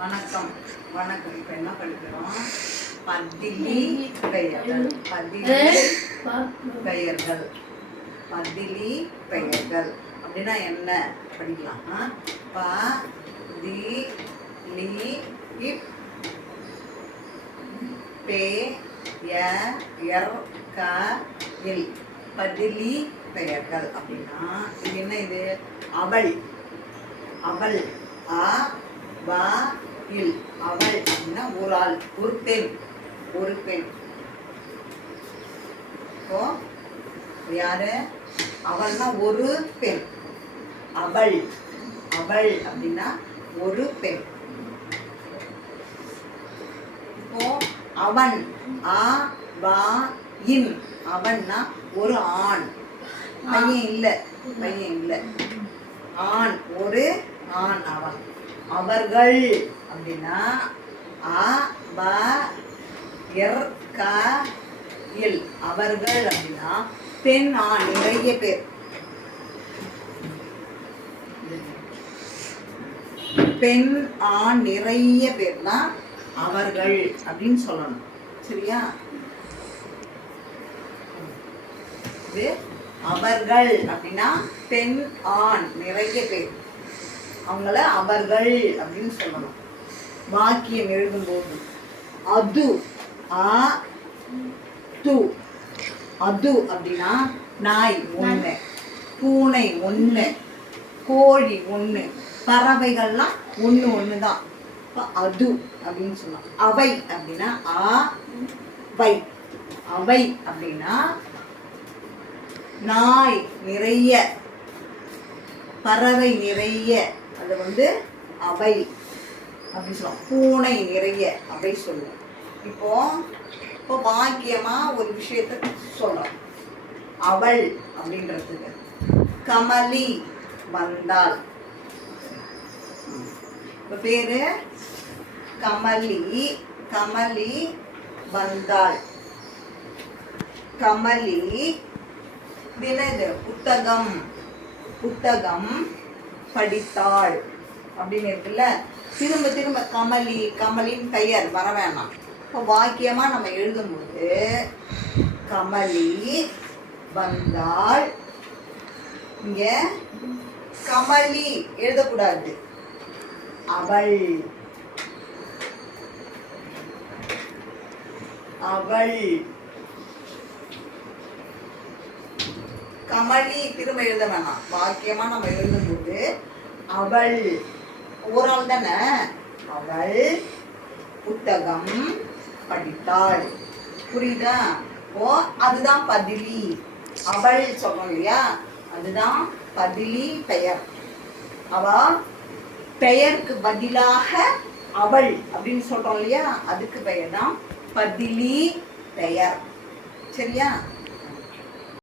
வணக்கம் வணக்கம். இப்போ என்ன படிக்கிறோம்? பத்திலி பெயர்கள். பத்திலி பெயர்கள். பத்திலி பெயர்கள் அப்படின்னா என்ன படிக்கலாம்? ப தி லி இப் பே ய எர் க இல். பதிலி பெயர்கள் அப்படின்னா இது என்ன? இது அவள். அவள் அ வ இல். அவள் அப்படின்னா ஒரு ஆள், ஒரு பெண், ஒரு பெண். இப்போ யாரு? அவள்னா ஒரு பெண். அவள். அவள் அப்படின்னா ஒரு பெண். இப்போ அவன் அ வ இன். அவன்னா ஒரு ஆண். பையன் இல்லை, பையன் இல்லை, ஆண், ஒரு ஆண் அவன். அவர்கள் அப்படின்னா அ வ எர் க இல். அவர்கள் அப்படின்னா பெண் ஆண், நிறைய பேர். பெண் ஆண் நிறைய பேர் தான் அவர்கள் அப்படின்னு சொல்லணும். சரியா? இது அவர்கள் அப்படின்னா பெண் ஆண் நிறைய பேர், அவங்கள அவர்கள் அப்படின்னு சொல்லணும். வாக்கியம் எழுதும்போது அது அ து. அது அப்படின்னா நாய் ஒன்று, பூனை ஒன்று, கோழி ஒன்று, பறவைகள்லாம் ஒன்று ஒன்று தான். இப்போ அது அப்படின்னு சொல்லலாம். அவை அப்படின்னா அ வை. அவை அப்படின்னா நாய் நிறைய, பறவை நிறைய, அது அவை அப்படின்னு சொல்லுவோம். பூனை நிறைய அவை சொல்லுவோம். இப்போ வாக்கியமா ஒரு விஷயத்த சொல்றோம். அவள் அப்படின்றதுக்கு கமலி வந்தாள். இப்போ பேரு கமலி. கமலி வந்தாள். கமலி. இது புத்தகம். புத்தகம் படித்தாள் அப்படின்னு இருக்குல்ல. திரும்ப திரும்ப கமலி கமலின் பெயர் வர வேணாம். இப்போ வாக்கியமா நம்ம எழுதும்போது கமலி வந்தாள். இங்க கமலி எழுதக்கூடாது, அவள். அவள். கமலி திரும்ப எழுத வேணாம். வாக்கியமா நம்ம எழுதும்போது அவள் ஒரு ஆள் தானே. அவள் புத்தகம் படித்தாள். புரியுதா? ஓ, அதுதான் பதிலி. அவள் சொல்றோம் இல்லையா, அதுதான் பதிலி பெயர். அவ பெயருக்கு பதிலாக அவள் அப்படின்னு சொல்றோம் இல்லையா, அதுக்கு பெயர் தான் பதிலி பெயர். சரியா?